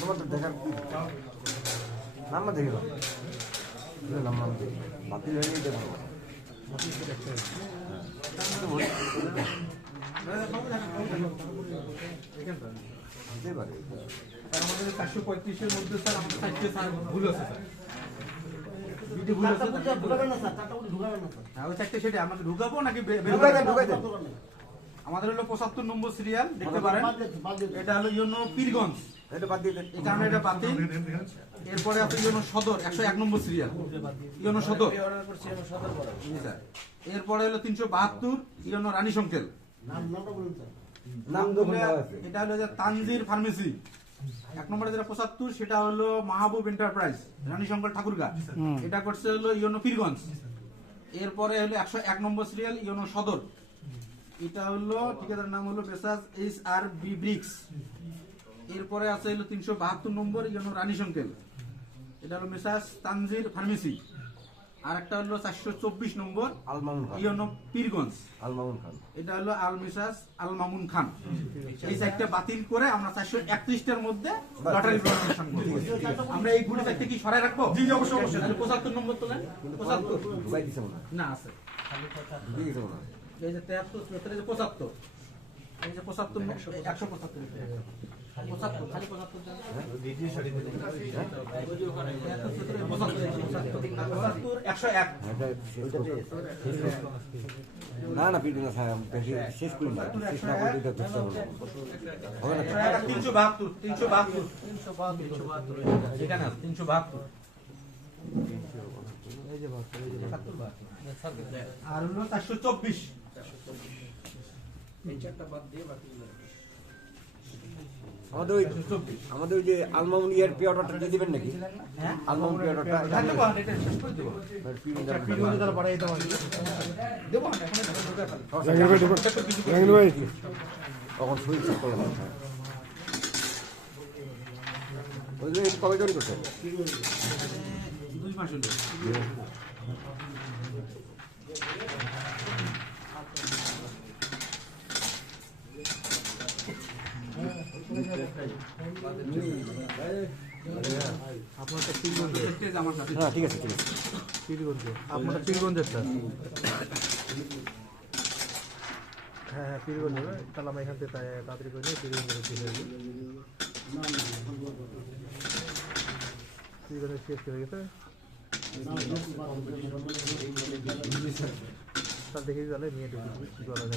তোমার তো দেখার নাম্বার দেখে দাও নাম্বার বাতিল হয়ে গিয়ে দেখো হতে পারে স্যার আমাদের চারশো পঁয়ত্রিশের মধ্যে স্যার। স্যার হ্যাঁ ওই চারটে সেটা আমাদের ঢুকাবো নাকি ঢুকাই দেন, ঢুকাই দেন। আমাদের হলো পঁচাত্তর নম্বর সিরিয়াল দেখতে পারেন। এটা হলো ইউনো পীরগঞ্জ। এটা বাদ দিয়ে দেন এই কারণে এটা বাতিল এরপরে আছে ইউনো সদর একশো এক নম্বর সিরিয়াল ইউনো সদর। এরপরে হলো তিনশো বাহাত্তর ইউনো রানী সংকেল নাম এটা হলো তানজির ফার্মেসি এক নম্বরে যেটা পঁচাত্তর সেটা হলো মাহবুব এন্টারপ্রাইজ রানী শঙ্কর ঠাকুরগা। এটা করছে হলো ইয়নো পীরগঞ্জ। এরপরে হলো একশো এক নম্বর সিরিয়াল ইয়নো সদর। এটা হলো ঠিকাদার নাম হলো বেসাজ এইচ আর বি ব্রিক্স। এরপরে আছে হলো তিনশো বাহাত্তর নম্বর ইয়নো রানী শঙ্কেল এটা হলো মেসাজ তানজির ফার্মেসি। আর একটা হলো চারশো চব্বিশ নম্বর আল খান। ইয়নো পীরগঞ্জ। আল খান। এটা হলো আল মিসাস আল মামুন খান। এই চারটা বাতিল করে আমরা চারশো একত্রিশটার মধ্যে লটারি আমরা এই গুলো চারটে কি সরাই রাখব? জি অবশ্যই অবশ্যই। তাহলে পঁচাত্তর নম্বর তোলেন পঁচাত্তর। না আছে। এই যে তেহাত্তর পঁচাত্তর। এই যে পঁচাত্তর একশো পঁচাত্তর পঁচাত্তর খালি পঁচাত্তর। জানেন? তেহাত্তর, চুয়াত্তর, এই পঁচাত্তর, পঁচাত্তর, একশো এক। এটা শেষ করতে না না পিটু না বেশি শেষ করি না। শেষ না করে এটা ধরতে হবে হবে না তো? তিনশো বাহাত্তর তিনশো বাহাত্তর। এখানে তিনশো বাহাত্তর। আর হলো চারশো চব্বিশ। আমাদের ওই আমাদের ওই যে আলমামুন ইয়ার পে অর্ডারটা দিয়ে দিবেন নাকি? হ্যাঁ? আলমামুন পে অর্ডারটা এটা ঢোকা ফেলো। তখন চেক করলাম হ্যাঁ ওই যে কবে তৈরি করছে দুই মাস হলো Stage আমার কাছে হ্যাঁ ঠিক আছে ঠিক আছে পীরগঞ্জে আপনার পীরগঞ্জেরটা হ্যাঁ হ্যাঁ পীরগঞ্জে তাহলে আমরা এখান থেকে তাড়াতাড়ি করে নিয়ে পীরগঞ্জে পীরগঞ্জে শেষ করে গেছে তার দেখে তাহলে নিয়ে ঢুকি কি যাবে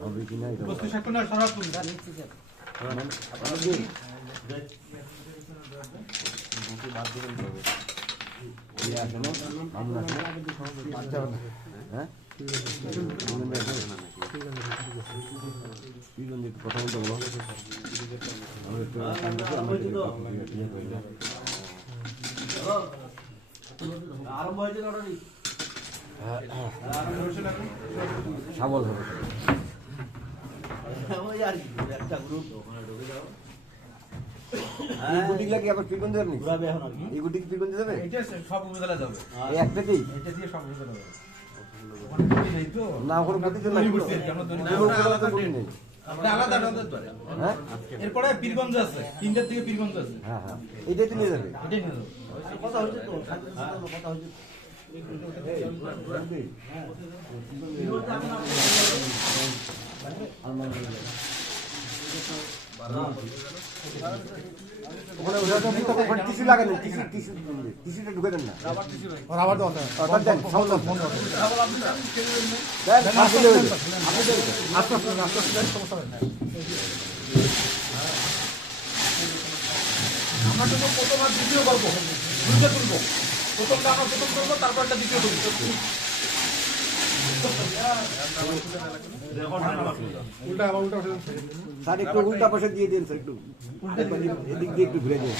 হবে কি না কথা বলতে বলো আমরা একটু সাবল হবে। না ওখানে আলাদা হ্যাঁ? এরপরে পীরগঞ্জ আছে। তিনটার থেকে পীরগঞ্জ আছে। হ্যাঁ হ্যাঁ। এইটাই তো নিয়ে যাবে? এটাই নিয়ে যাব। ওখানে ওখানে ওখানে টিস্যু লাগান টিস্যু টিস্যু টিস্যুটা ঢুকে দেন না রাবার দেওয়া অর্ডার দেন সাউন্ড দেন দেন আসলে হয়ে যাবে। আপনি দেন আস্তে আস্তে আস্তে আস্তে সমস্যা হয় না আমরা তো প্রথম আর দ্বিতীয় গল্প দুইটা তুলবো প্রথমটা আমরা প্রথম করব তারপরটা দ্বিতীয় করব। স্যার একটু উল্টা পাশে দিয়ে দিন স্যার একটু। এদিক দিয়ে একটু ঘুরে দিন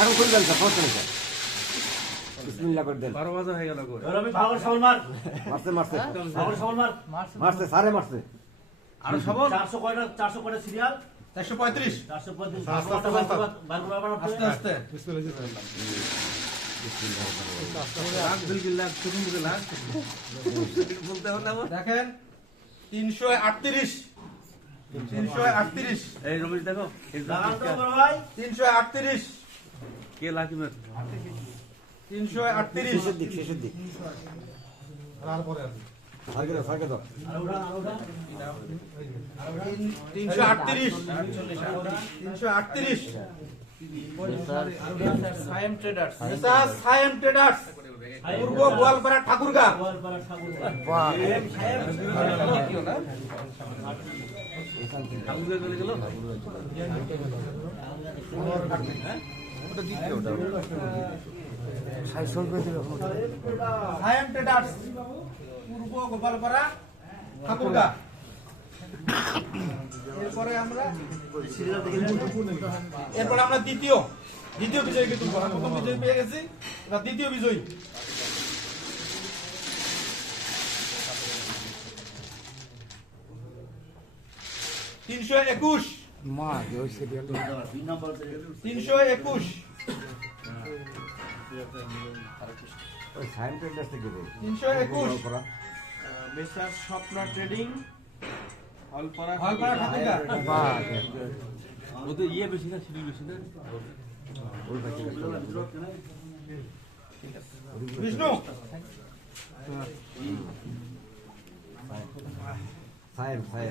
এখন খুলবেন স্যার সমস্যা স্যার। বিসমিল্লাহ করে দেন। বারো বাজা হয়ে গেল গো। রবি ভাগর সবল মার। মারছে মারছে। ভাগর সবল মার। মারছে সারে মারছে। আরও সবল চারশো কয়টা চারশো কয়টা সিরিয়াল চারশো পঁয়ত্রিশ। আস্তে আস্তে? দেখেন তিনশো আটত্রিশ। তিনশো আটত্রিশ। এই রমেশ দেখো তিনশো আটত্রিশ। কে মেরে তিনশো আটত্রিশ। শেষের দিক শেষের দিক। আর আছে ওটা ওটা তিনশো আটত্রিশ। তিনশো আটত্রিশ। পূর্ব গোয়ালপাড়া ঠাকুরগা। গোয়ালপাড়া ঠাকুর ঠাকুর চলে গেল সায়েম ট্রেডার্স। পূর্ব গোপালপাড়া ঠাকুরগা। এরপরে আমরা এরপরে আমরা দ্বিতীয় দ্বিতীয় তুলবো আমরা প্রথম বিজয়ী পেয়ে গেছি। এবার দ্বিতীয় বিজয়ী। তিনশো একুশ। তিনশো একুশ। ওই সাইন পেন্টাস থেকে তিনশো একুশ। মেসার স্বপ্না ট্রেডিং অলপাড়া গোয়ালপাড়া ওদের ইয়ে বেশি না না? বিষ্ণু! সাইন সাইন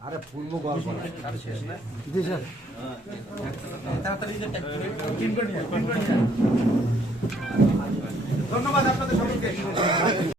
আরে পূর্ব গল্প। ধন্যবাদ আপনাদের সকলকে।